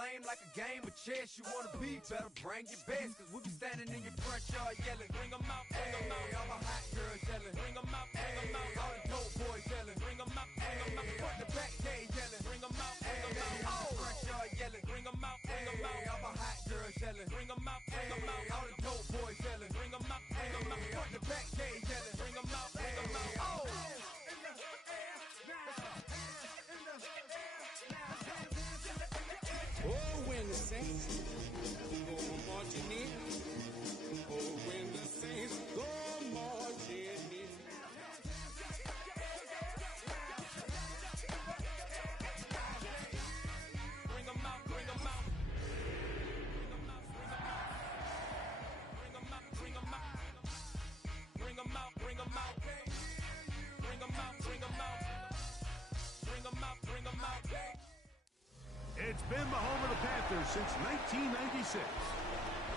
lame like a game of chess. You wanna be better, bring your best. Cause we be standing in your front yard yelling. Bring them out, bring them out. All my hot girls yelling. Bring them out, bring them out. All the dope boys yelling. Bring them out, bring them out. Front the back gate yelling. Bring them out, bring them out. All the front yard yelling. Bring them out, bring them out. All my hot girls yelling. Bring them out, bring them out. All the dope boys yelling. Bring them out, bring them out. Front the back gate yelling. Bring them out, bring them out. Oh! Oh, when the saints go marching in. Oh, when the saints go marching in. Bring them out, bring them out. Bring them out, bring them out. Bring them out, bring them out. Bring them out, bring them out. Bring them out, bring them out. It's been the home of the Panthers since 1996.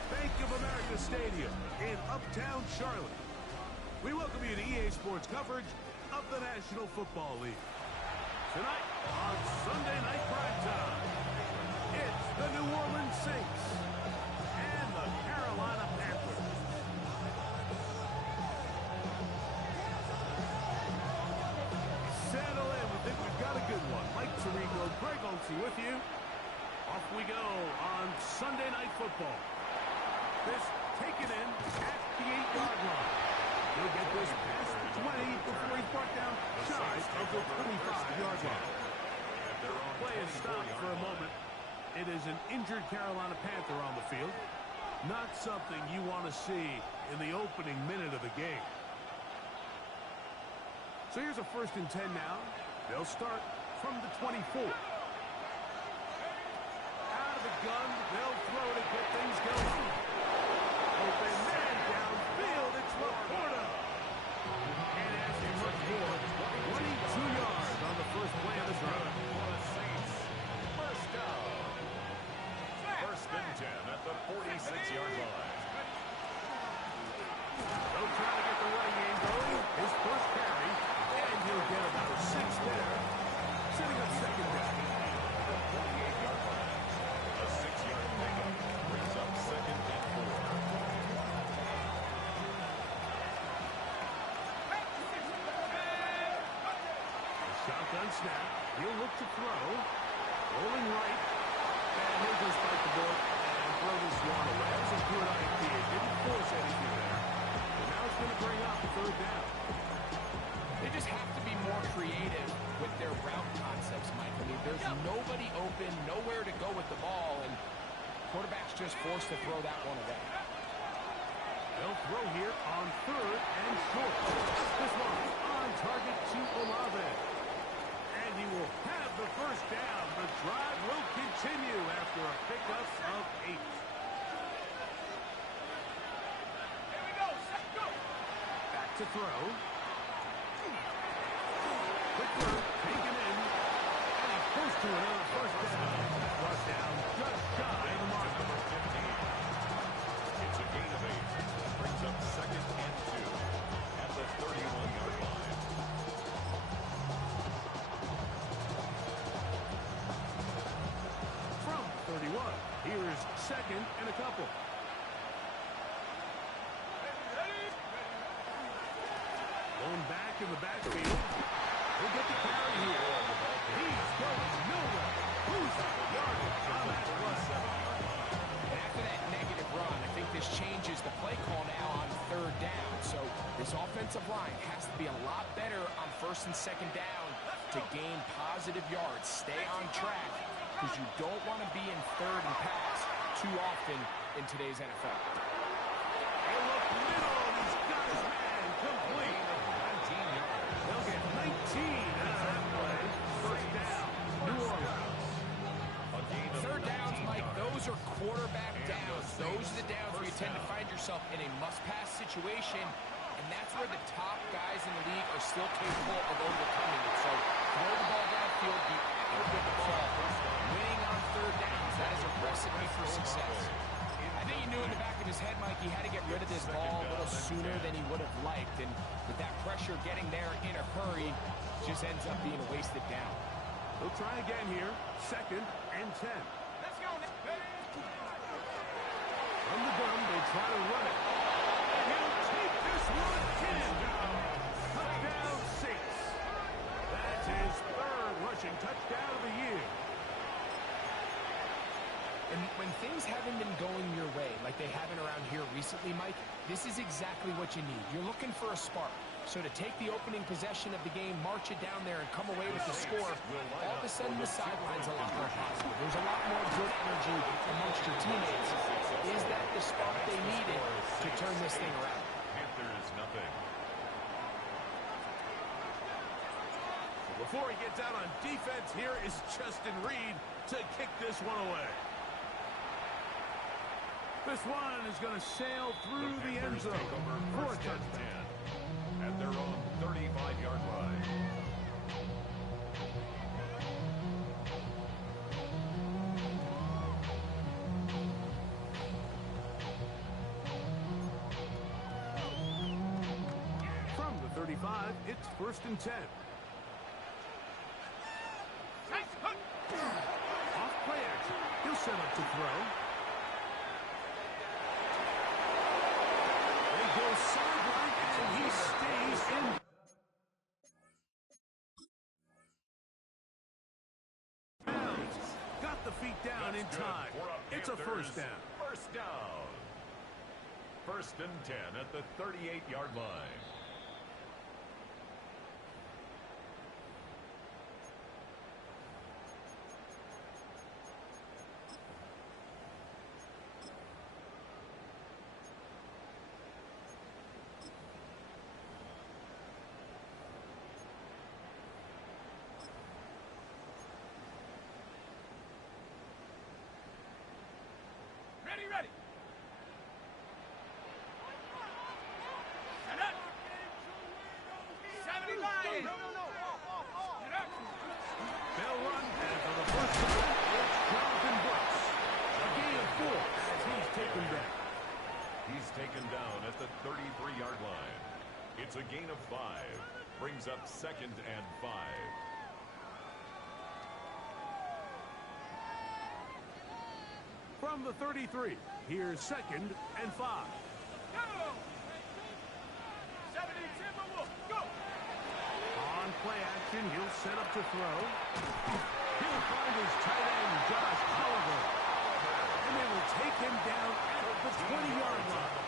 Bank of America Stadium in Uptown Charlotte. We welcome you to EA Sports coverage of the National Football League. Tonight on Sunday Night Primetime, it's the New Orleans Saints and the Carolina Panthers. Settle in. We think we've got a good one. Mike Tirico, Greg Olsen with you. Off we go on Sunday Night Football. This taken in at the 8-yard line. He'll get this past the 20 before he's brought down shy of the 25-yard line. Play is stopped for a moment. It is an injured Carolina Panther on the field. Not something you want to see in the opening minute of the game. So here's a 1st and 10 now. They'll start from the 24. Out of the gun, they'll throw to get things going. Open man downfield, it's Laporta. And asking much more, 22 yards on the first play of the drive. First down. 1st and 10 at the 46-yard line. They'll try to get the running game going. His first carry, and he'll get about a 6 there. Setting up 2nd down. The 48-yard line. A 6-yard pickup brings up 2nd and 4. Shotgun snap. He'll look to throw. Rolling right. And he'll just bite the board and throw this one away. That was a good idea. Didn't force anything there. And now it's going to bring up 3rd down. They just have to be more creative with their route concepts, Mike. I mean, there's nobody open, nowhere to go with the ball, and quarterback's just forced to throw that one away. They'll throw here on 3rd and short. This one on target to Olave. And he will have the 1st down. The drive will continue after a pickup of 8. Here we go, set, go. Back to throw. Quick throw, taken in. And he goes to another 1st down. Brought down just shy of the mark. Number 15. It's a gain of 8. Brings up 2nd and 2 at the 31-yard line. From 31, here's 2nd and a couple. Going back in the backfield. He'll get the carry here. He's going nowhere. Who's the yardage on that play? And after that negative run, I think this changes the play call now on 3rd down. So this offensive line has to be a lot better on 1st and 2nd down to gain positive yards. Stay on track because you don't want to be in 3rd and pass too often in today's NFL. He'll look middle. He's got his man complete. 19 yards. They'll get 19 out of that play. 1st down, New Orleans. A gain of 3rd downs, 19 Mike, yards. those are quarterback downs. Those are the downs where you tend to find yourself in a must-pass situation, and that's where the top guys in the league are still capable of overcoming it. So throw the ball downfield, be accurate with the ball. Winning on 3rd downs, that is a recipe for success. I think he knew in the back of his head, Mike, he had to get rid of this ball a little sooner than he would have liked, and with that pressure getting there in a hurry, just ends up being a wasted down. He'll try again here. 2nd and 10. Let's go From the gun, they try to run it. He'll take this one in. Touchdown 6. That's his third rushing touchdown of the year. And when things haven't been going your way like they haven't around here recently, Mike, this is exactly what you need. You're looking for a spark. So to take the opening possession of the game, march it down there, and come away with the score, all of a sudden the sideline's a lot more positive. There's a lot more good energy amongst your teammates. Is that the spark they needed to turn this thing around? Panthers, nothing. Before he gets out on defense, here is Justin Reed to kick this one away. This one is going to sail through the end zone for a touchdown. At their own 35-yard line. From the 35, it's 1st and 10. Off play action. He'll set up to throw. They go sideline, and he stays in. Got the feet down in time. It's a first down. First down. 1st and 10 at the 38-yard line. Ready. Stand up. 75. They'll run, and for the first time, it's Jonathan Brooks. A gain of 4 as he's taken down. He's taken down at the 33-yard line. It's a gain of 5. Brings up 2nd and 5. From the 33, here's 2nd and 5. Go. 70 Timberwolf. Go. On play action, he'll set up to throw. He'll find his tight end, Josh Oliver. And they will take him down at the 20-yard line.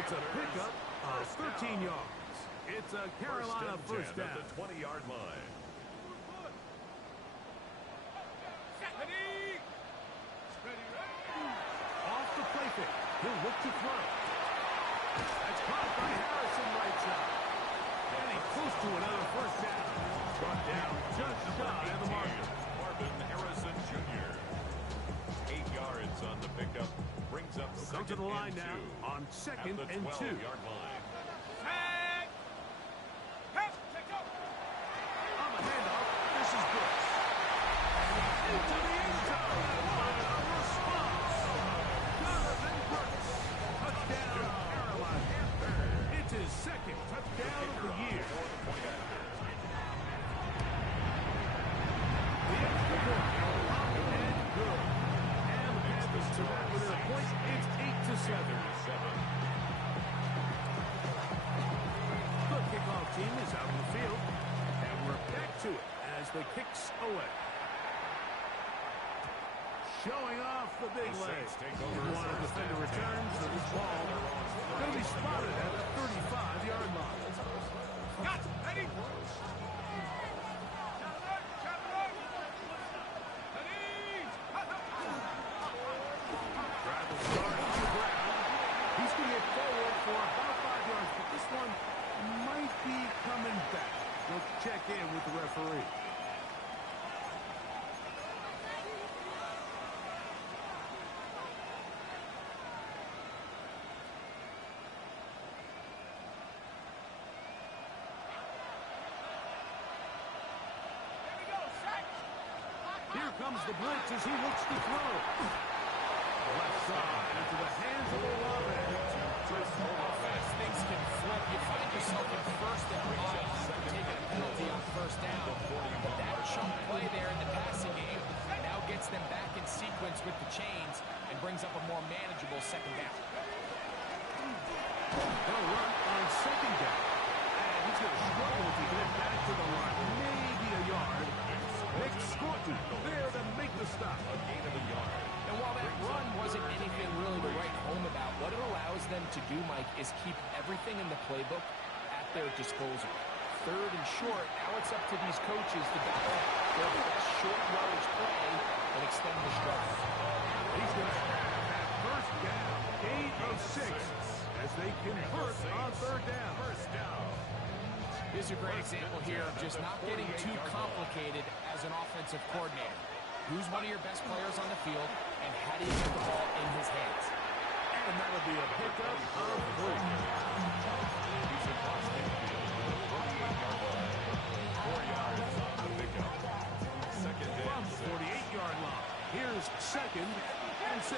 It's a pickup of 13 yards. It's a Carolina first down. At the 20-yard line. Off the play fake. He'll look to throw. That's caught by Harrison right side. Getting close to another first down. Brought down just shy of the marker. Marvin Harrison Jr. 8 yards on the pickup. Brings up Come to the line now on 2nd and 2. At the 12-yard line. On the handoff, this is Brooks. And into the end zone. What a response. Jonathan Brooks. Touchdown, Carolina. It's his 2nd touchdown of the year. The extra point. And good. And the Panthers to that with a point. It's 8-7. The kickoff team is out on the field. And we're back to it as the kicks away. Showing off the big leg. One defender returns, so this ball going to be spotted at the 35-yard line. Got it. Ready. Travel start on the ground. He's going to get forward for about 5 yards, but this one might be coming back. Let's check in with the referee. Here comes the blitz as he looks to throw. Left side into the hands of Olave. How fast things can flip. You find yourself in 1st and 5, taking a penalty on 1st down. That chunk play there in the passing game now gets them back in sequence with the chains and brings up a more is keep everything in the playbook at their disposal. Third and short, now it's up to these coaches to dial their best short yardage play and extend the struggle. He's going to have that first down, gain of 6, as they convert on third down. Here's a great example here of just not getting too complicated as an offensive coordinator. Who's one of your best players on the field, and how do you get the ball in his hands? And that'll be a pickup of 3. He's across midfield with a 48-yard line. 4 yards on the pickup. Second From and the 6. 48-yard line. Here's second and 6.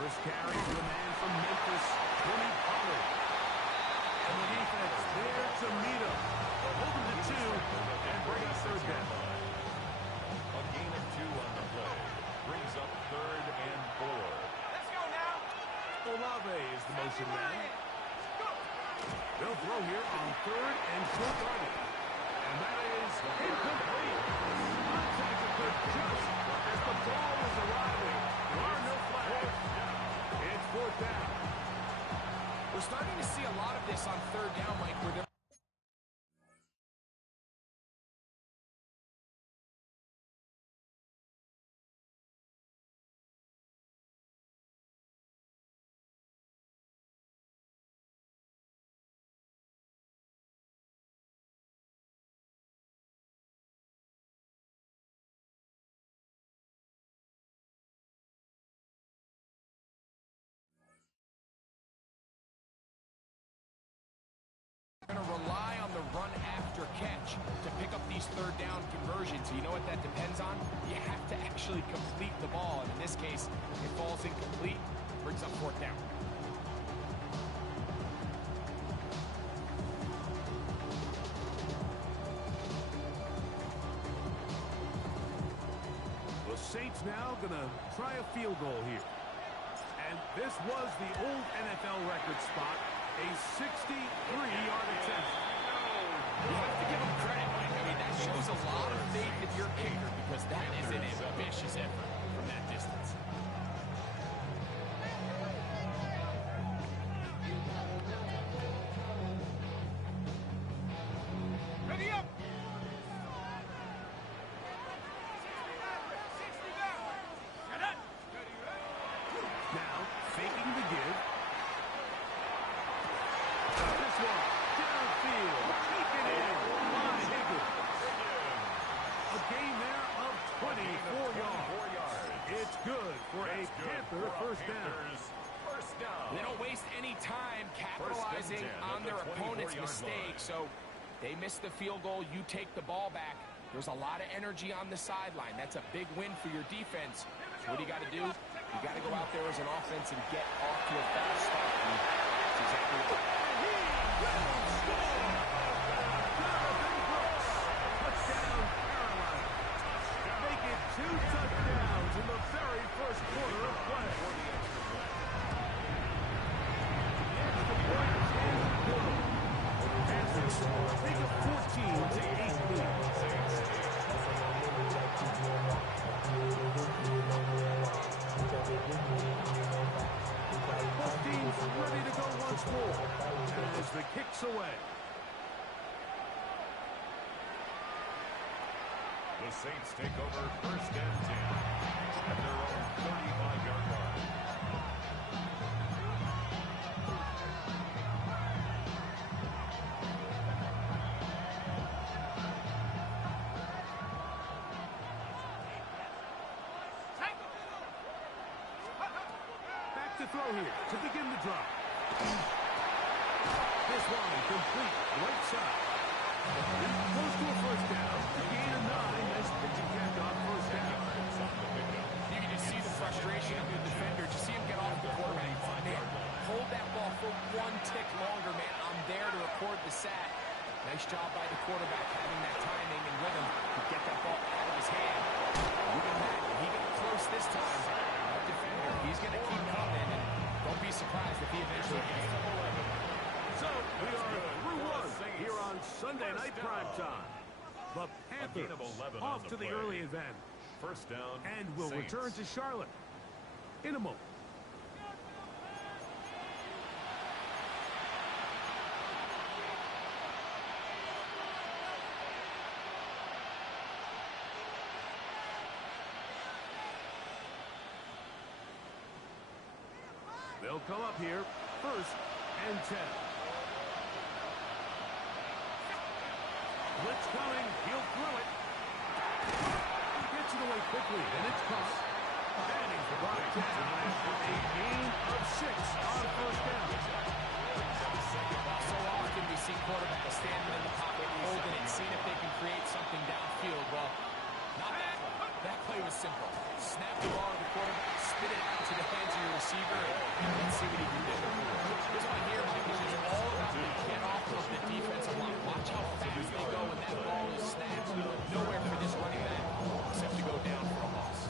First carry to the man from Memphis, Tony Pollard. And the defense there to meet him. They'll hold him to 2 and bring us third down. A gain of 2 on the play. Brings up 3rd and 4. Let's go now. Olave is the motion man. They'll throw here on 3rd and short yardage. And that is incomplete. Contact occurred just as the ball is arriving. There are no flags. It's 4th down. We're starting to see a lot of this on third down, Mike, where they're going to rely on the run after catch to pick up these third down conversions. You know what that depends on? You have to actually complete the ball, and in this case, it falls incomplete, brings up 4th down. The Saints now going to try a field goal here. And this was the old NFL record spot, a 63-yard attempt. You have to give them credit, Mike. I mean, that shows a lot of faith in your kicker because that is an ambitious effort from that distance. Ready up. Now, faking the give. This one, downfield. Take it in. On Higgins. A gain there of 24 yards. It's good for a Panther first down. They don't waste any time capitalizing on their opponent's mistake, so they miss the field goal, you take the ball back. There's a lot of energy on the sideline. That's a big win for your defense. So what do you got to do? You got to go out there as an offense and get off to a fast start. And that's exactly what Touchdown, Carolina. Make it 2 touchdowns in the very first quarter of play. The point is good. Panthers take a 14-8 lead. 15's ready to go once more as the kick's away. The Saints take over 1st and 10 at their own 35-yard line. Back to throw here to begin the drive. This one complete right side. Close to a first down. A gain of 9 as pitching catch on first down. you can just see the frustration of the defender. Just see him get off the quarterback. Man, hold that ball for 1 tick longer, man. I'm there to record the sack. Nice job by the quarterback having that timing and rhythm to get that ball out of his hand. Look at that. He got close this time. That defender, he's going to keep coming, and don't be surprised if he eventually gets to 11. So we are through one here on Sunday Night Primetime. The Panthers Panthers off to the early advantage. First down. And will Saints. return to Charlotte in a moment. They'll come up here, 1st and 10. Blitz coming, he'll throw it. He gets it away quickly, and it's caught. And he's brought down after a gain of 6 on 1st down. So often we see quarterbacks standing in the pocket, holding it, seeing if they can create something downfield. Well, not that play. That play was simple. Snap the ball to the quarterback, spit it out to the hands of your receiver, and let's see what he can do. This one here, Mike, is just all about the get off of the defensive line. Watch how fast they go when that ball is snapped. Nowhere for this running back except to go down for a loss.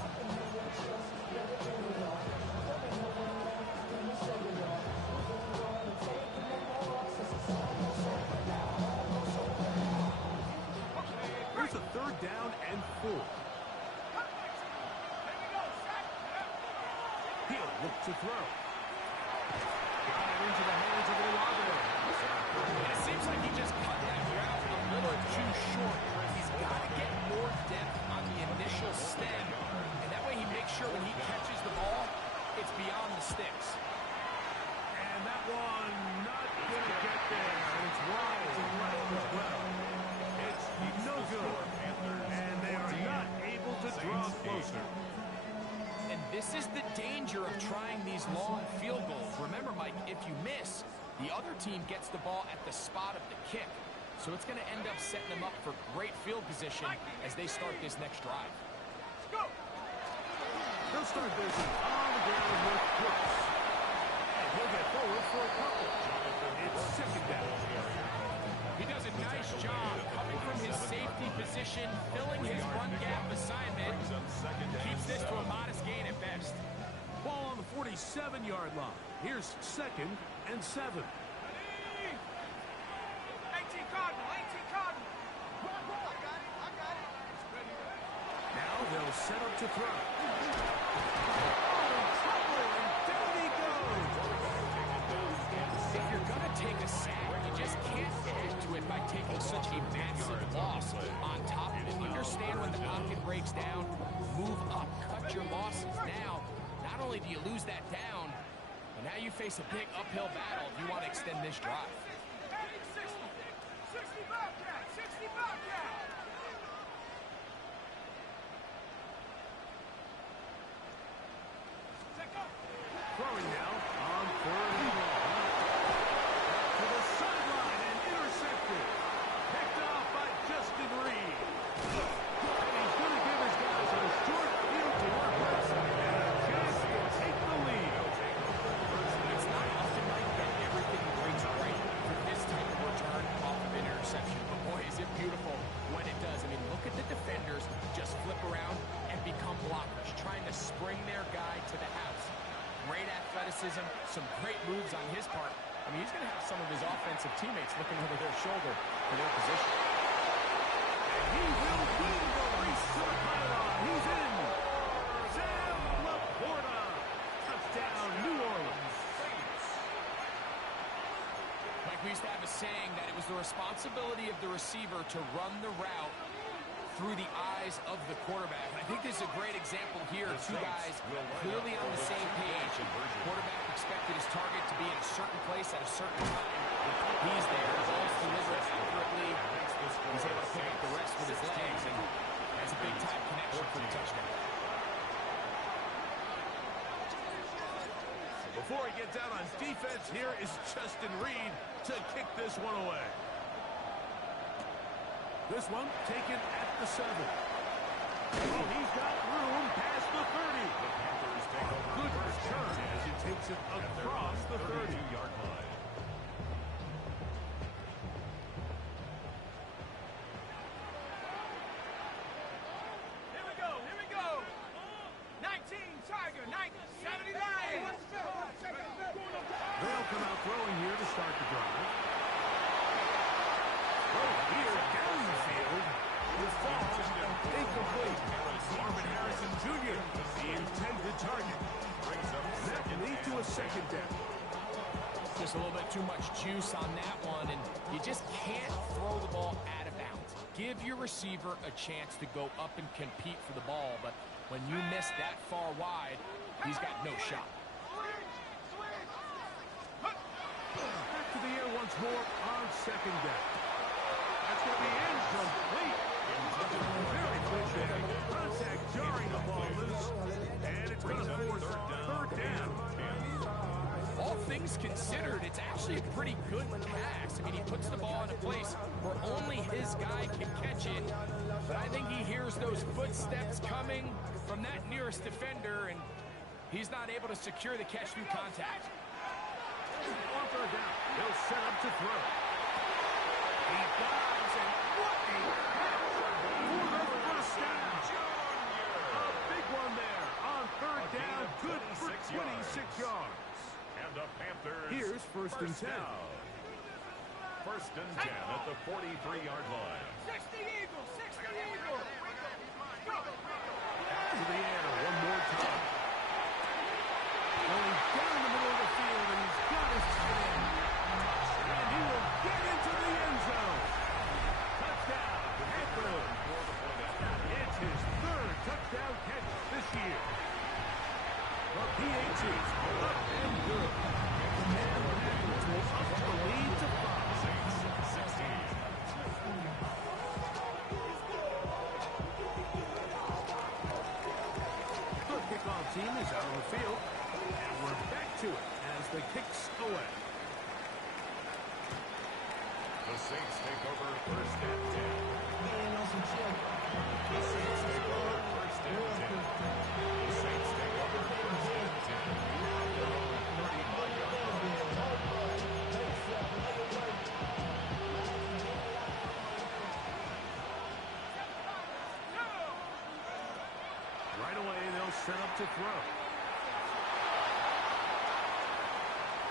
Here's a 3rd down and 4. He'll look to throw. Got it into the hands of Olave. And it seems like he just cut that route a little too short. He's got to get more depth on the initial stem, and that way he makes sure when he catches the ball, it's beyond the sticks. And that one not going to get there. It's wide to right as well. It's no good. And they are not able to draw closer. And this is the danger of trying these long field goals. Remember, Mike, if you miss, the other team gets the ball at the spot of the kick. So it's going to end up setting them up for great field position as they start this next drive. They'll start this on the ground with Brooks. And he'll get forward for a couple. It's 2nd down. He does a nice job coming from his safety position, filling his run gap assignment. Keeps this to a modest gain at best. Ball on the 47-yard line. Here's 2nd and 7. 18 Cardinal, 18 Cardinal. I got it. Now they'll set up to throw. Oh, trouble, and down he goes. If you're going to take a sack, you just can't add to it by taking such a massive loss on top of it. Understand when the pocket breaks down, move up, cut your losses. Now, not only do you lose that down, but now you face a big uphill battle if you want to extend this drive. 60 Bobcat, 60 Bobcat. Throwing now on 3rd and 1. To the sideline and intercepted. Picked off by Justin Reed. And he's going to give his guys a short field to work with and a chance to take the lead. It's not often like that everything breaks right for this type of return off of an interception. But boy, is it beautiful when it does. I mean, look at the defenders just flip around and become blockers, trying to spring their guy to the house. Great athleticism, some great moves on his part. I mean, he's going to have some of his offensive teammates looking over their shoulder for their position. And he will win the race to the pylon. He's in. Sam Laporta. Touchdown, New Orleans. Like we used to have a saying that it was the responsibility of the receiver to run the route through the eyes of the quarterback. And I think this is a great example here. Two guys clearly on the same page. Quarterback expected his target to be in a certain place at a certain time. He's there. The ball's delivered accurately. He's able to pick up the rest with his legs, and that's a big-time connection for the touchdown. Before he gets out on defense, here is Justin Reed to kick this one away. This one taken at the 7. Oh, he's got room past the 30. Good return as he takes it across the 30-yard line. Here we go. 19 Tiger, 79. They'll come out throwing here to start the drive. Oh, here down the field. pass falls incomplete. Marvin Harrison Jr., the intended target. That will lead to a second down. Just a little bit too much juice on that one, and you just can't throw the ball out of bounds. Give your receiver a chance to go up and compete for the ball, but when you miss that far wide, he's got no shot. Back to the air once more on second down. That's going to be incomplete. Very quick there. Contact jarring the ball loose, and it's going to force third down. All things considered, it's actually a pretty good pass. I mean, he puts the ball in a place where only his guy can catch it. But I think he hears those footsteps coming from that nearest defender, and he's not able to secure the catch through contact. On third down, he'll set up to throw. He dives, and what a catch for the first down. A big one there on third down, good for 26 yards. And the Panthers. Here's first and 10. First and 10 at the 43-yard line. 60 Eagles, 60 Eagles. To the air one more time. Going down the middle of the field, and he's got his tight end. And he will get into the end zone. Touchdown, Panthers. It's his third touchdown catch this year. The PATs are up and good. And the Panthers will up the lead to 5. The kickoff team is out on the field. And we're back to it as the kicks away. The Saints take over first and 10. The Saints take over first and 10. The Saints take over first and 10. Their own 35-yard line. Right away, they'll set up to throw.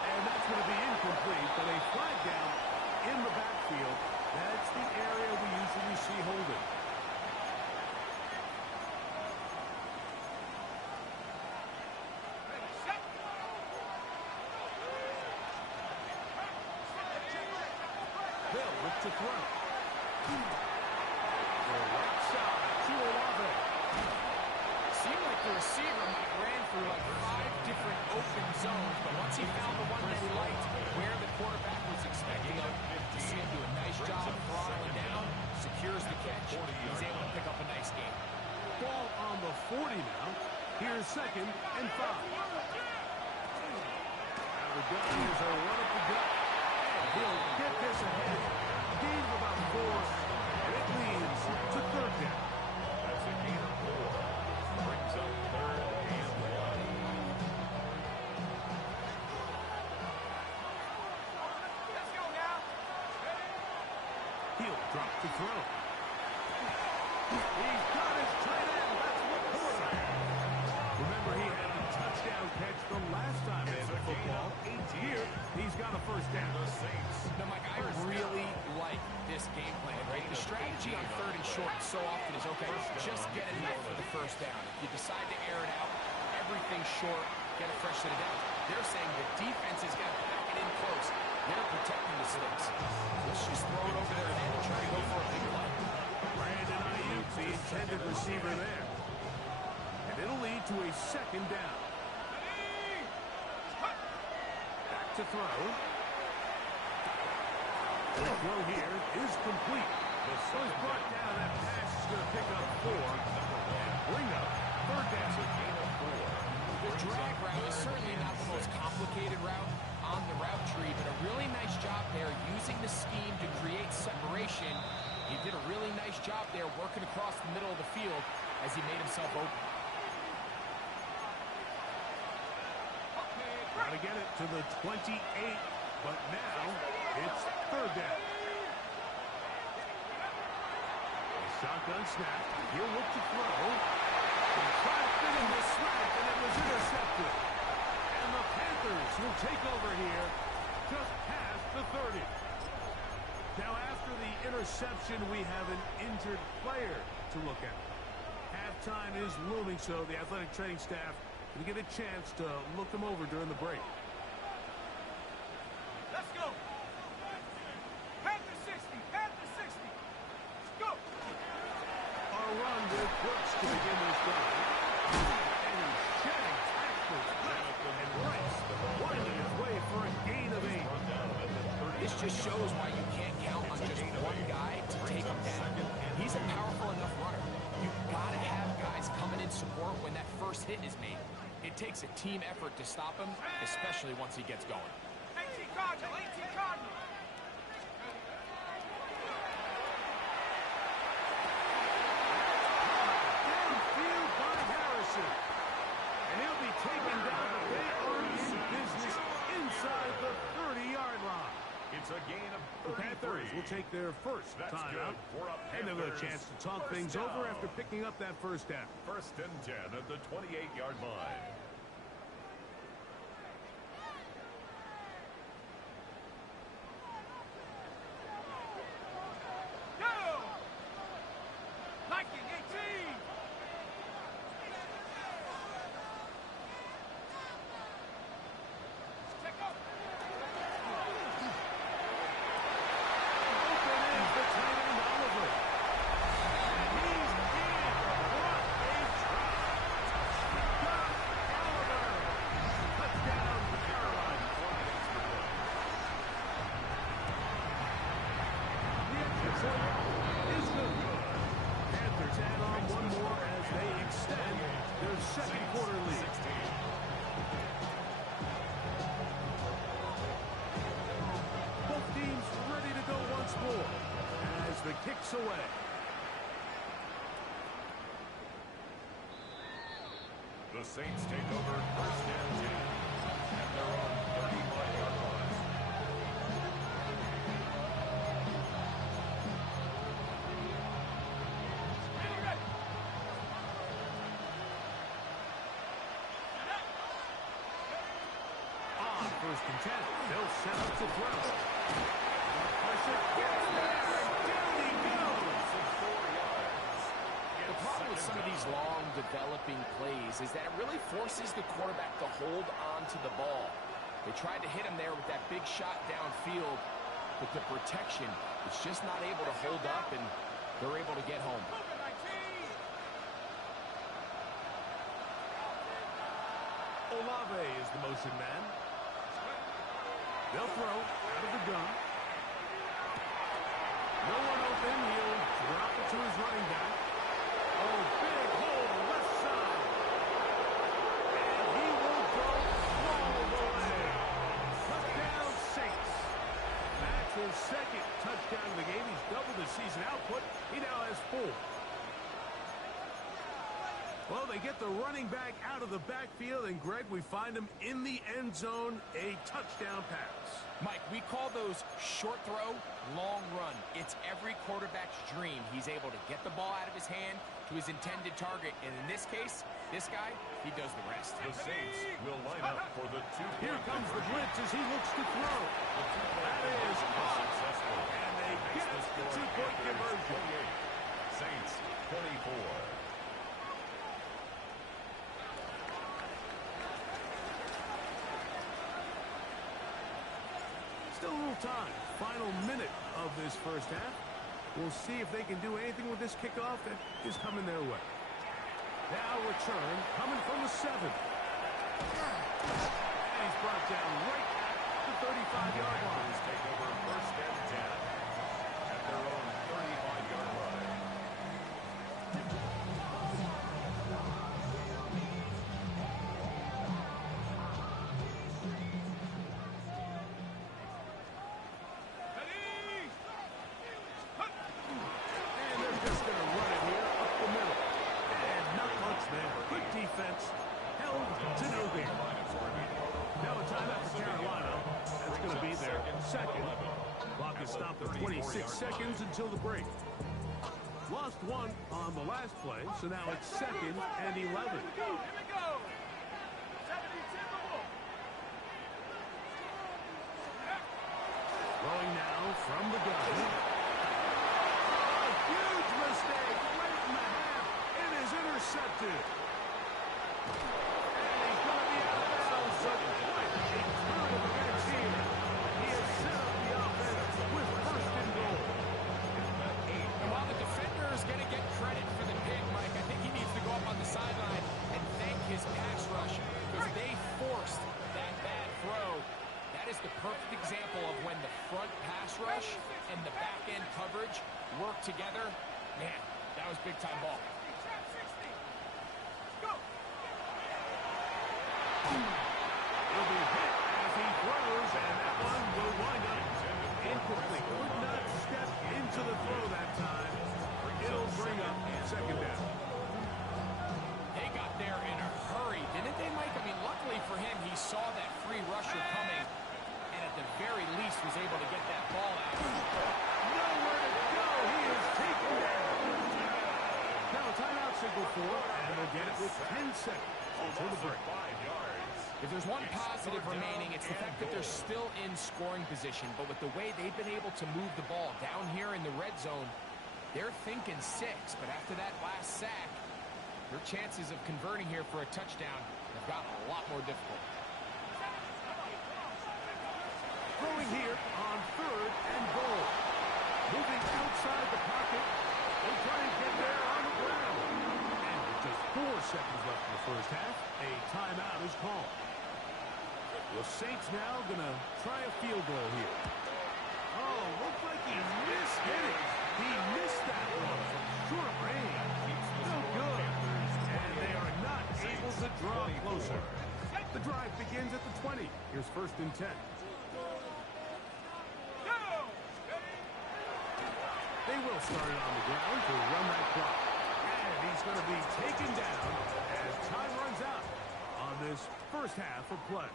And that's going to be incomplete, but a flag down in the backfield. That's the area we usually see holding. They'll look to throw. The right side to Olave. Seemed like the receiver might ran through like 5 different open zones, but once he found the one that he liked, where the quarterback was expecting him, you see him do a nice job throttling down, secures the catch, he's able to pick up a nice game. Ball on the 40 now. Here's second and 5. Now the gun is a run up the gut. And he'll get this ahead. Gain of about 4, and it leads to third down. That's a gain of 4. Brings up third and 1. Let's go now. He'll drop to throw. He's got his tight end. That's McCoy. Remember, he had a touchdown catch the last time they had the football. Here, he's got a first down. The Saints. Now, Mike, I really like this game plan, right? The strategy on third and short so often is, okay, just get enough for the first down. If you decide to air it out, everything short, get a fresh set of downs. They're saying the defense is going to pack it in close. They're protecting the sticks. Let's just throw it over their head and try to go for a big play. Brandon Ayuk, the intended receiver there. And it'll lead to a second down. Back to throw. The throw here is complete. So he's brought down. That pass is going to pick up 4 and bring up third down. The drag route is certainly not the most complicated route on the route tree, but a really nice job there using the scheme to create separation. He did a really nice job there working across the middle of the field as he made himself open. Trying to get it to the 28, but now it's third down. Shotgun snap. He'll look to throw. And try to fit in the slant, and it was intercepted. And the Panthers will take over here just past the 30. Now after the interception. interception, we have an injured player to look at. Halftime is looming, so the athletic training staff will get a chance to look them over during the break. Let's go. Panthers 60. Panthers 60. Let's go. A run with Brooks to begin this drive. And he's shedding tackles left and right, winding his way for a gain of 8. This just shows why you can't count on just one guy to take him down. He's a powerful enough runner. You've got to have guys coming in support when that first hit is made. It takes a team effort to stop him, especially once he gets going. 18 Cardinal. 18 Cardinal. Downfield by Harrison. And he'll be taken down, but they are in business inside the 30-yard line. It's a gain of The 33. Panthers will take their first That's timeout. good for a And they'll get a Panthers chance to talk first things down. over after picking up that first down. First and 10 at the 28-yard line. Go. Viking 18. Check up. Open is the tight end, Oliver. And he's in. What a drop. Got Oliver. Touchdown, Carolina. The extra point is good. Panthers add on one more as they extend their second quarter lead. Both teams ready to go once more as the kick's away. The Saints take over first and 10 at their own 35-yard line. On first and 10, they'll set up to throw. Pressure gets there, and down he goes. The problem with some of these long developing plays is that it really forces the quarterback to hold on to the ball. They tried to hit him there with that big shot downfield, but the protection is just not able to hold up, and they're able to get home. Olave is the motion man. They'll throw out of the gun. No one open. He'll drop it to his running back. Oh, big hole left side. And he will go all the way. Touchdown, Saints. That's his second touchdown of the game. He's doubled his season output. He now has 4. Well, they get the running back out of the backfield, and Greg, we find him in the end zone, a touchdown pass. Mike, we call those short throw, long run. It's every quarterback's dream. He's able to get the ball out of his hand to his intended target, and in this case, this guy, he does the rest. The Saints will line up for the 2-point Here comes the conversion. blitz as he looks to throw. The 2-point That is conversion hot. successful. And they Makes get the the score two-point Panthers conversion. 28, Saints 24. Still a little time. Final minute of this first half. We'll see if they can do anything with this kickoff that is coming their way. Now return coming from the 7. And he's brought down right at the 35-yard line. Panthers take over first and 10 at their own 35-yard line. And they're just going to run it here up the middle. And not much there. Good defense. Held to no gain. Now a timeout for Carolina. That's going to be their second. Clock is stopped at 26 seconds until the break. Lost one on the last play, so now it's second and 11. Here we go. 70 Timberwolves. Throwing now from the gun. mistake late in the half. It is intercepted. And he's going to be out of bounds. So quite a turn of events here. He has set up the offense with first and goal. And while the defender is going to get credit for the pick, Mike, I think he needs to go up on the sideline and thank his pass rush because they forced that bad throw. That is the perfect example of when the front pass rush and the back end coverage work together. Man, that was big time ball. He'll be hit as he throws, and that one will wind up incomplete. Could not step into the throw that time. It'll bring up second down. They got there in a hurry, didn't they, Mike? I mean, luckily for him, he saw that free rusher coming, and at the very least was able to get that ball out. Nowhere to go. He is taken down. Now a timeout signal for, and they'll get it with 10 seconds until the break. If there's one positive remaining, it's the fact that they're still in scoring position. But with the way they've been able to move the ball down here in the red zone, they're thinking 6. But after that last sack, their chances of converting here for a touchdown have gotten a lot more difficult. Throwing here on third and goal. Moving outside the pocket. They try and get there on the ground. And with just 4 seconds left in the first half, a timeout is called. The Saints now going to try a field goal here. Oh, looks like he missed it. He missed that one from short range. No good. And they are not able to draw closer. The drive begins at the 20. Here's first and 10. They will start it on the ground to run that clock. And he's going to be taken down as time runs out on this first half of play.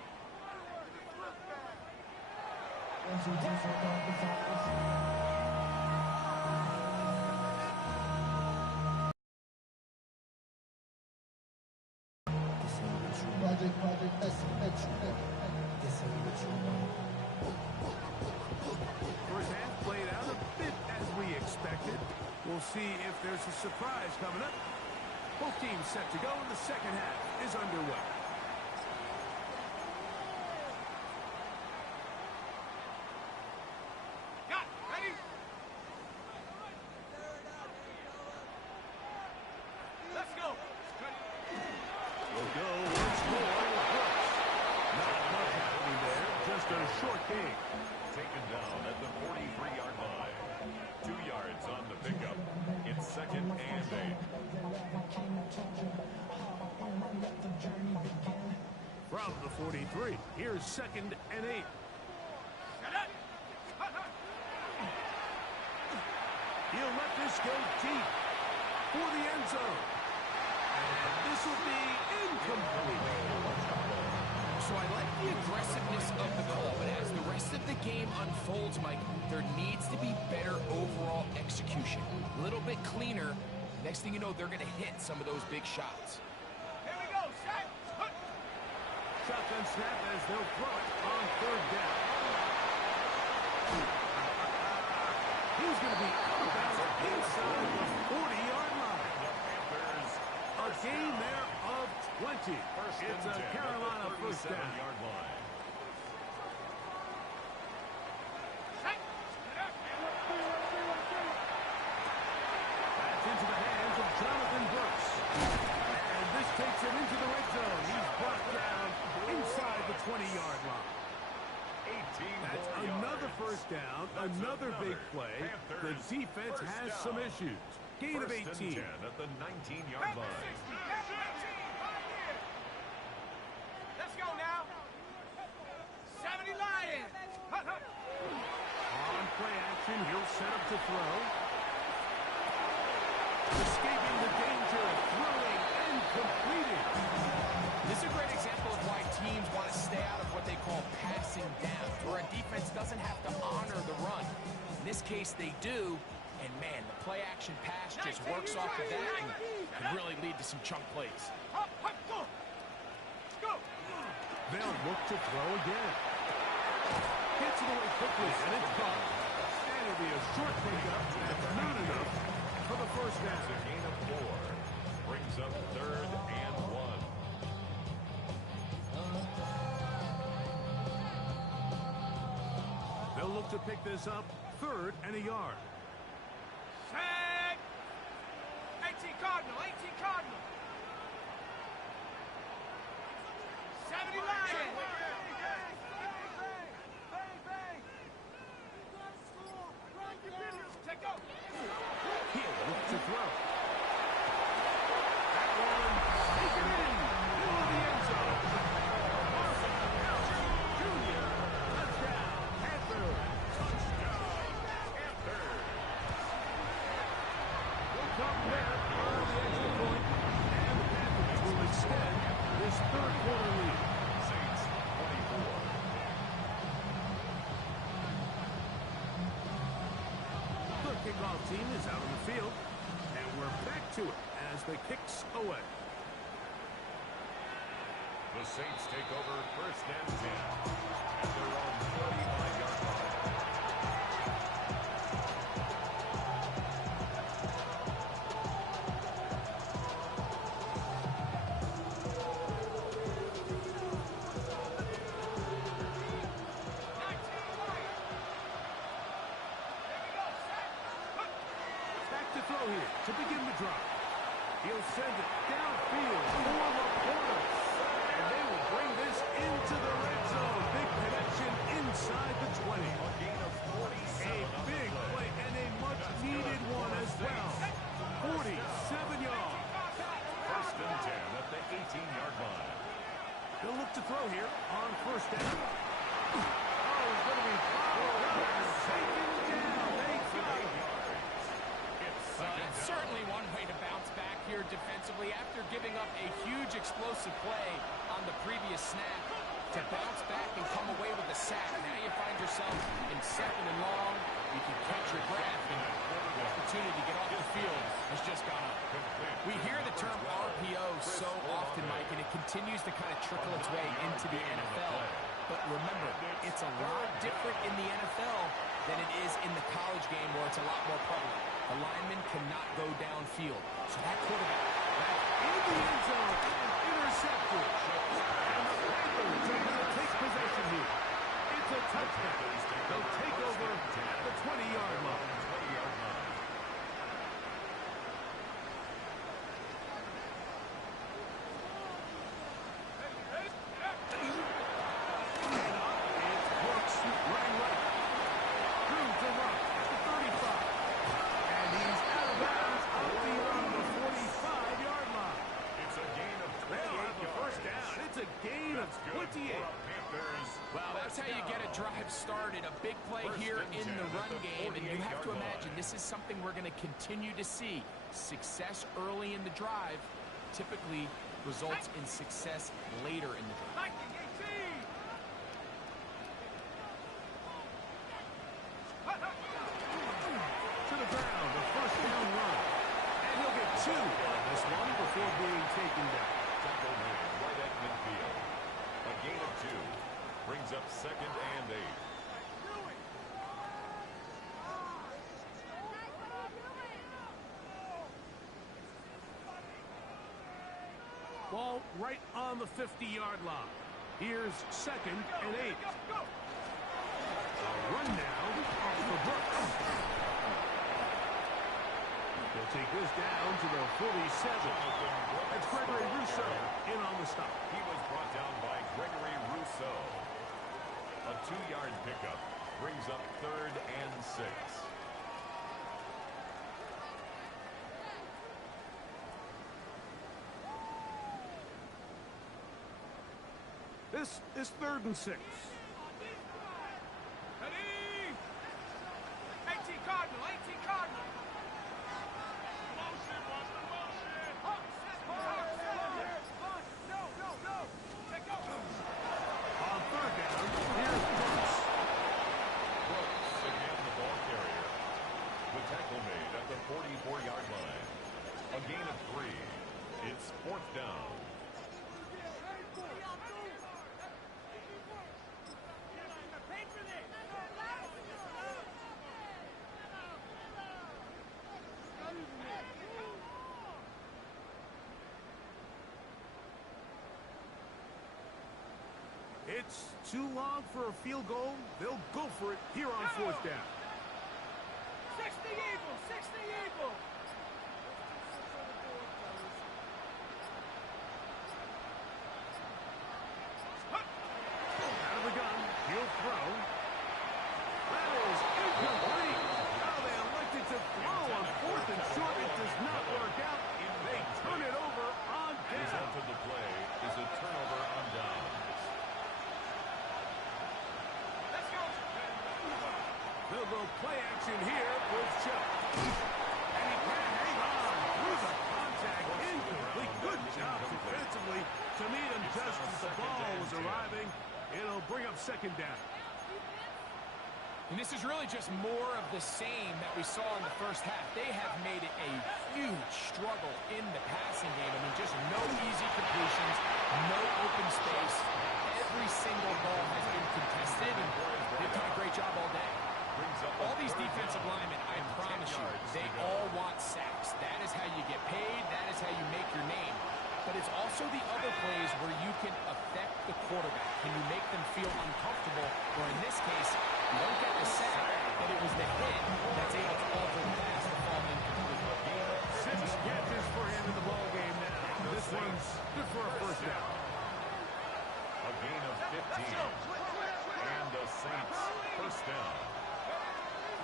First half played out a bit as we expected. We'll see if there's a surprise coming up. Both teams set to go, and the second half is underway. Taken down at the 43-yard line. 2 yards on the pickup. It's second and 8. From the 43, here's second and 8. He'll let this go deep for the end zone. And this will be incomplete. So I like the aggressiveness of the call, but as the rest of the game unfolds, Mike, there needs to be better overall execution. A little bit cleaner. Next thing you know, they're going to hit some of those big shots. Here we go, set. Shotgun snap as they'll throw it on third down. He's going to be out of bounds inside the 40-yard line. A gain there of 20. It's a Carolina first down. That's into the hands of Jonathan Brooks. And this takes him into the red zone. He's brought down inside the 20-yard line. That's another first down, another big play. The defense has some issues. Gain of 18. At the 19-yard line. Let's go now. 70 Lions. On play action, he'll set up to throw. Escaping the danger, throwing and completing. This is a great example of why teams want to stay out of what they call passing down, where a defense doesn't have to honor the run. In this case, they do. And, man, the play-action pass just works off of that and can really lead to some chunk plays. They'll look to throw again. Gets it away quickly, and it's caught. And it'll be a short pickup. That's not enough. for the first down. It's a gain of 4. Brings up 3rd and 1. They'll look to pick this up 3rd and a yard. Set. 18 Cardinal, 18 Cardinal. 70 Lions. Take go. He'll look to throw. That one, taken in, middle of the end zone. Junior, touchdown, Panthers. Touchdown, Panthers. Will come there on the extra point, and the Panthers will extend this third quarter lead. Saints 24. The kickoff team is out on the field, and we're back to it as the kicks away. The Saints take over 1st and 10. At their own 35-yard line. Back to throw here to begin the drive. He'll send it downfield for Laporta. And they will bring this into the red zone. Big connection inside the 20. A gain of 47. A big play and a much-needed one as well. 47 yards. 1st and 10 at the 18-yard line. They'll look to throw here on 1st down. Oh, he's going to be fouled and taken down. They got him. That's certainly one way to bounce back here defensively after giving up a huge explosive play on the previous snap. To bounce back and come away with a sack. Now you find yourself in 2nd and long. You can catch your breath, and the opportunity to get off the field has just gone up. We hear the term RPO so often, Mike, and it continues to kind of trickle its way into the NFL. But remember, it's a lot different in the NFL than it is in the college game where it's a lot more prevalent. The lineman cannot go downfield. So that quarterback back In the end zone and intercepted. And the Panthers are going to take possession here. It's a touchdown. They'll take over at the 20-yard line. And up, it's Brooks running right. Through to Rock at the 35. And he's out of bounds up beyond the 45-yard line. It's a gain of 28 They'll have the first yards. down. It's a gain of 28. Well, that's how you get a drive started. A big play here in the run game. And you have to imagine this is something we're going to continue to see. Success early in the drive typically results in success later in the drive. To the ground, a first down run. And he'll get 2 on this one before being taken down. Tackle made right at midfield. A gain of 2. Brings up 2nd and 8. Ball right on the 50-yard line. Here's 2nd and 8. A run now for Brooks. They'll take this down to the 47. That's Gregory Rousseau in on the stop. He was brought down by Gregory Rousseau. A 2-yard pickup brings up 3rd and 6. This is 3rd and 6. Ready? 18 Cardinal, 18 Cardinal. Motion, watch the motion. No. Take go. On 3rd down, here's Brooks. Brooks, again the ball carrier. The tackle made at the 44-yard line. A gain of 3. It's 4th down. It's too long for a field goal. They'll go for it here on fourth down. 60 Eagles, 60 Eagles. Out of the gun, he'll throw. That is incomplete. Now they elected to throw on fourth and short. It does not work out. They turn it over on down. Result of the play is a turnover on down. They'll go play action here with Chuck. And he can't hang on through the contact. Incomplete. Good job defensively to meet him just as the ball was arriving. It'll bring up second down. And this is really just more of the same that we saw in the first half. They have made it a huge struggle in the passing game. I mean, just no easy completions, no open space. Every single ball has been contested, and they've done a great job all day. All these defensive linemen, I promise you, they all want sacks. That is how you get paid. That is how you make your name. But it's also the other plays where you can affect the quarterback. Can you make them feel uncomfortable? Or in this case, you don't get the sack, but it was the hit that's able to alter the pass to fall incomplete. 6 catches for him in the ball game now. This one's good for a first down. A gain of 15. And the Saints first down.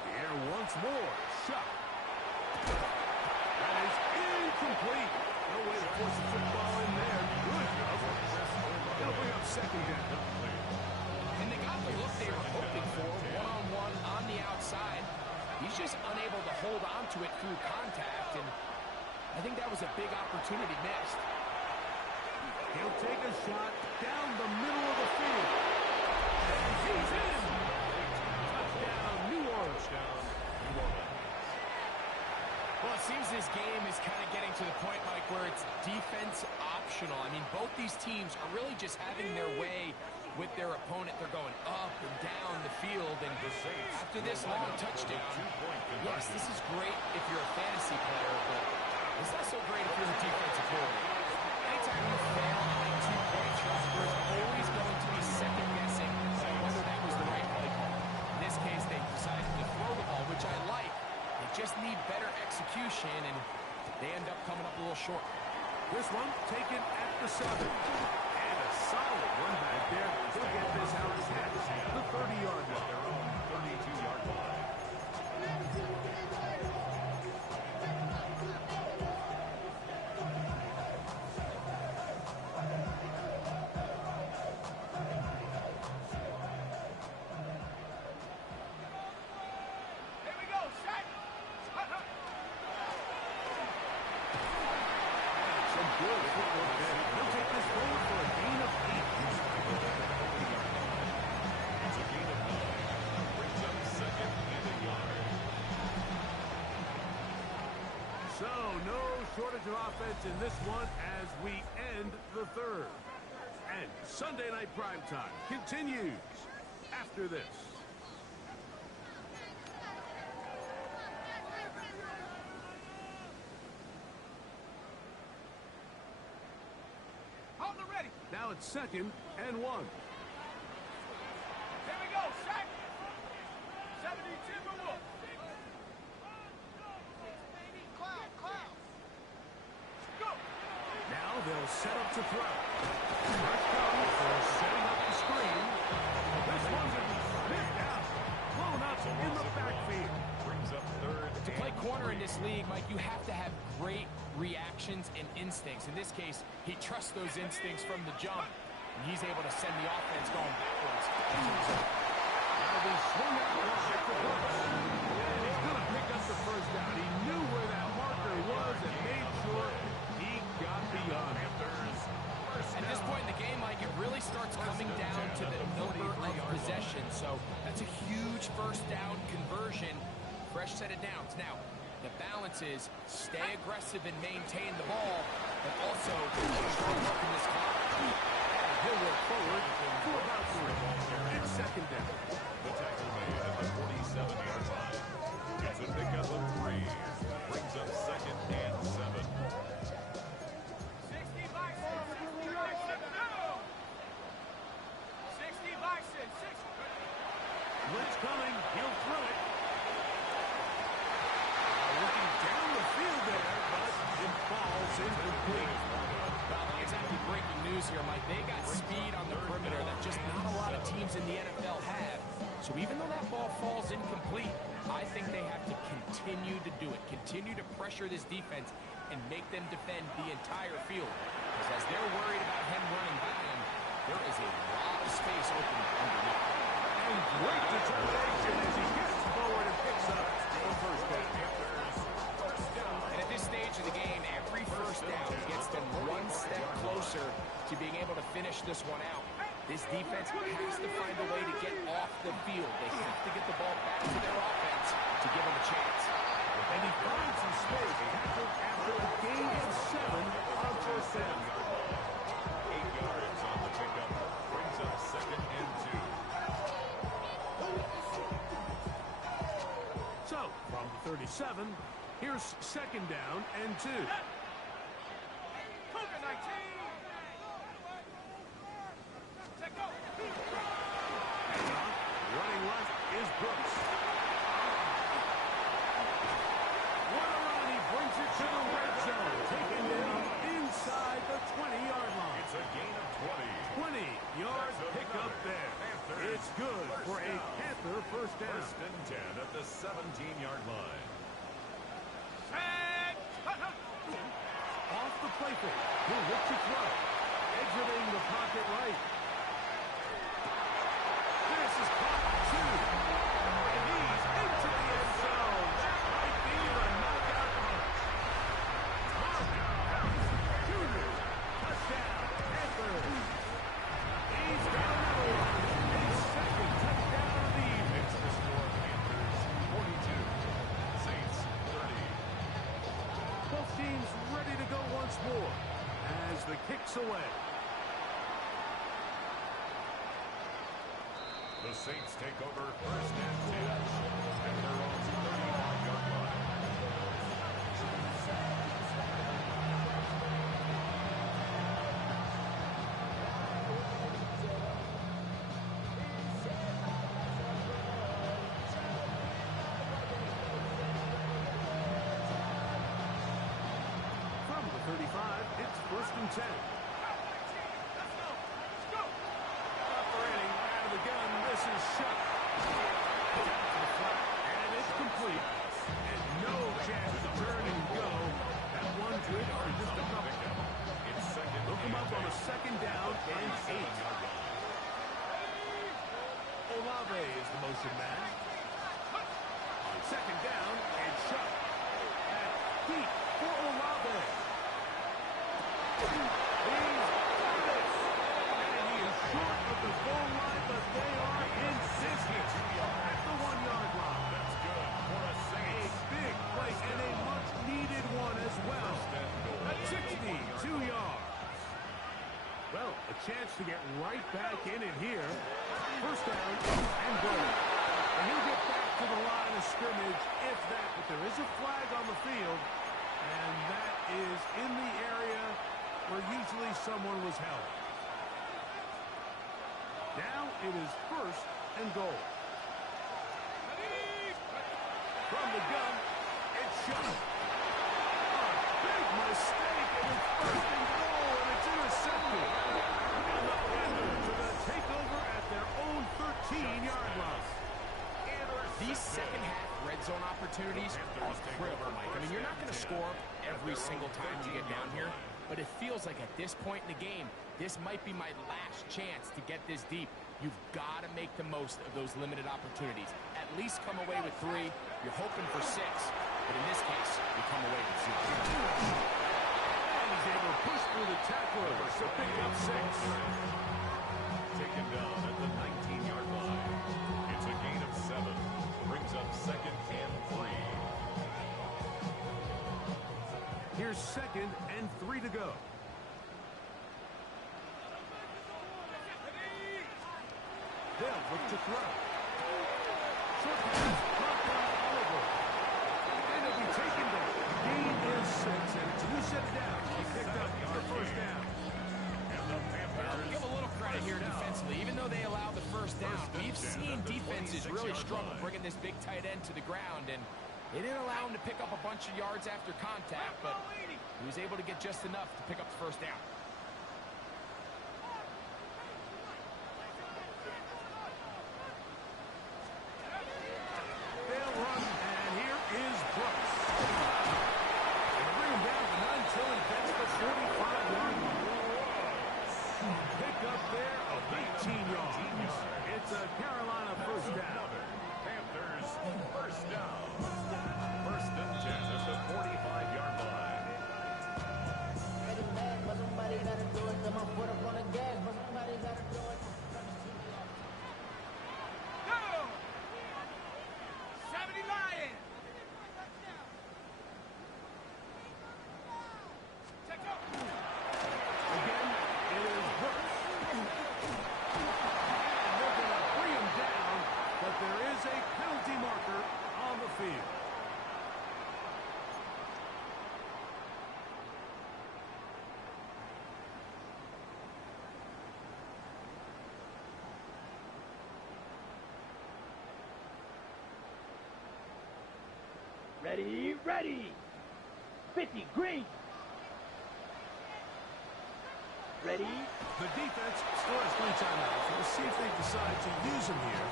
The air once more. Shot. That is incomplete. No way to force the football in there. Good cover. It'll bring up second down. And they got the look they were hoping for, one-on-one on the outside. He's just unable to hold on to it through contact, and I think that was a big opportunity missed. He'll take a shot down the middle of the field. And he's in. Touchdown, New Orleans. Well, it seems this game is kind of getting to the point, Mike, where it's defense optional. I mean, both these teams are really just having their way with their opponent. They're going up and down the field, and after this long touchdown, yes, this is great if you're a fantasy player, but it's not so great if you're a defensive coordinator. Anytime you fail on a 2-point shot, there's always going to be second guessing whether that was the right play call. In this case, they decided to throw the ball, which I like. They just need better execution, and they end up coming up a little short. This one taken at the 7. And a solid one back there. He'll get this out of the 30-yard line. Their own 32-yard line. So, no shortage of offense in this one as we end the third. And Sunday Night Primetime continues after this. Hold it ready. Now it's 2nd and 1. Here we go, sack. 70 Timberwolves. Now they'll set up to throw. Here it comes. They're setting up the screen. This one's sniffed out. Blown up in the backfield. Brings up third. To play corner in this league, Mike, you have to have great reactions and instincts. In this case, he trusts those instincts from the jump, and he's able to send the offense going backwards. Now they swing out wide for Brooks. And he's going to pick up the first down. He knew where that marker was and made sure he got beyond it. At this point in the game, Mike, it really starts coming down to the number of possessions. So that's a huge first down conversion. Fresh set of downs. Now, the balance is stay aggressive and maintain the ball, but also strong work in this clock. He'll work forward for about 3. It's second down. The tackle made at the 47-yard line. It's a pickup of 3. Brings up 2nd and 7. 60 by 60 by 60. 60 news here, Mike. They got speed on the perimeter that just not a lot of teams in the NFL have. So even though that ball falls incomplete, I think they have to continue to do it. Continue to pressure this defense and make them defend the entire field. Because as they're worried about him running by them, there is a lot of space open underneath. And great determination as he gets forward and picks up the first down. And at this stage of the game, every first down gets them one step closer to being able to finish this one out. This defense has to find a way to get off the field. They have to get the ball back to their offense to give them a chance. And he finds some space tackled after a gain of 7 on first down. 8 yards on the pickup. Brings up 2nd and 2. So, from the 37, here's 2nd down and 2. Running left is Brooks. What a run, he brings it to the red zone, taken down inside the 20-yard line. It's a gain of 20. 20-yard pickup there. It's good for a Panther first down. 1st and 10 at the 17-yard line. Off the play fake. He'll look to throw. Exiting the pocket right. This is caught 2. And he's into the end zone. That might be the knockout punch. Junior. Touchdown. Panthers. He's got another one. His 2nd touchdown of the evening. It's the score. Panthers 42. Saints 30. Both teams ready to go once more as the kick's away. The Saints take over 1st and 10 at their own 35-yard line. From the 35, it's 1st and 10. Operating out of the gun, this is shot. Down for the flat, and it's complete. And no chance to turn and go. That one good for just a couple. It's 2nd. Look him up on a 2nd down and 8. Olave is the motion man. On 2nd down and shot. And deep for Olave. He's got it. And he is short of the goal line, but they are insistent at the 1-yard line. That's good for a A Saints. big play and a much-needed one as well. 62 yards. Well, a chance to get right back in it here. First down and goal. And he'll get back to the line of scrimmage if that. But there is a flag on the field, and that is in the area where usually someone was held. Now it is 1st and goal. From the gun, it's shot. A big mistake, and it's 1st and goal, and it's intercepted. And the Panthers are going to take over at their own 13-yard line. These second-half red zone opportunities are critical, Mike. I mean, you're not going to score every single time you get down here, but it feels like at this point in the game, this might be my last chance to get this deep. You've got to make the most of those limited opportunities. At least come away with 3. You're hoping for 6, but in this case, you come away with 0. And he's able to push through the tacklers to pick up 6. Taken down at the 19-yard line. It's a gain of 7. Brings up 2nd and 3. Here's 2nd and 3 to go. They'll look to throw. Short pass, caught by Oliver. And it'll be taken down. Gain is 6, and it's a new set down. He picked up the first down. And the Panthers. Give a little credit here defensively. Even though they allow the first down, we've seen defenses really struggle bringing this big tight end to the ground, and they didn't allow him to pick up a bunch of yards after contact, but he was able to get just enough to pick up the first down. Pick up there of 18 yards. It's a Carolina first down. Panthers first down. First and 10 at the 45-yard line. Ready, man, but somebody gotta do it. Got my foot up on the gas, but somebody gotta do it. Go! 70 Lions! Check up! Again, it is Brooks. And they're going to bring him down, but there is a penalty marker on the field. Ready, ready. 50, green. Ready. The defense still has 3 timeouts. We'll see if they decide to use them here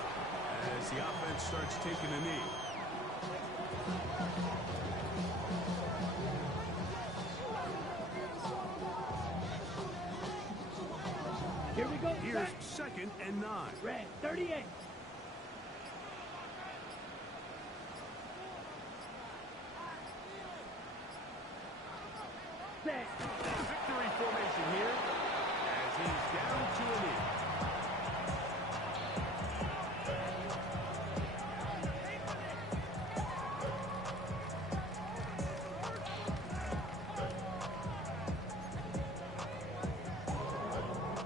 as the offense starts taking a knee. Here we go. Here's 2nd and 9. Red, 38. Set. Victory formation here as he's down to a knee.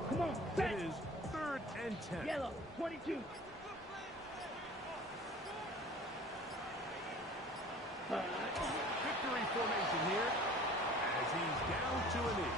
Come on, set. It is 3rd and 10. Yellow, 22. Victory formation here as he's down to a knee.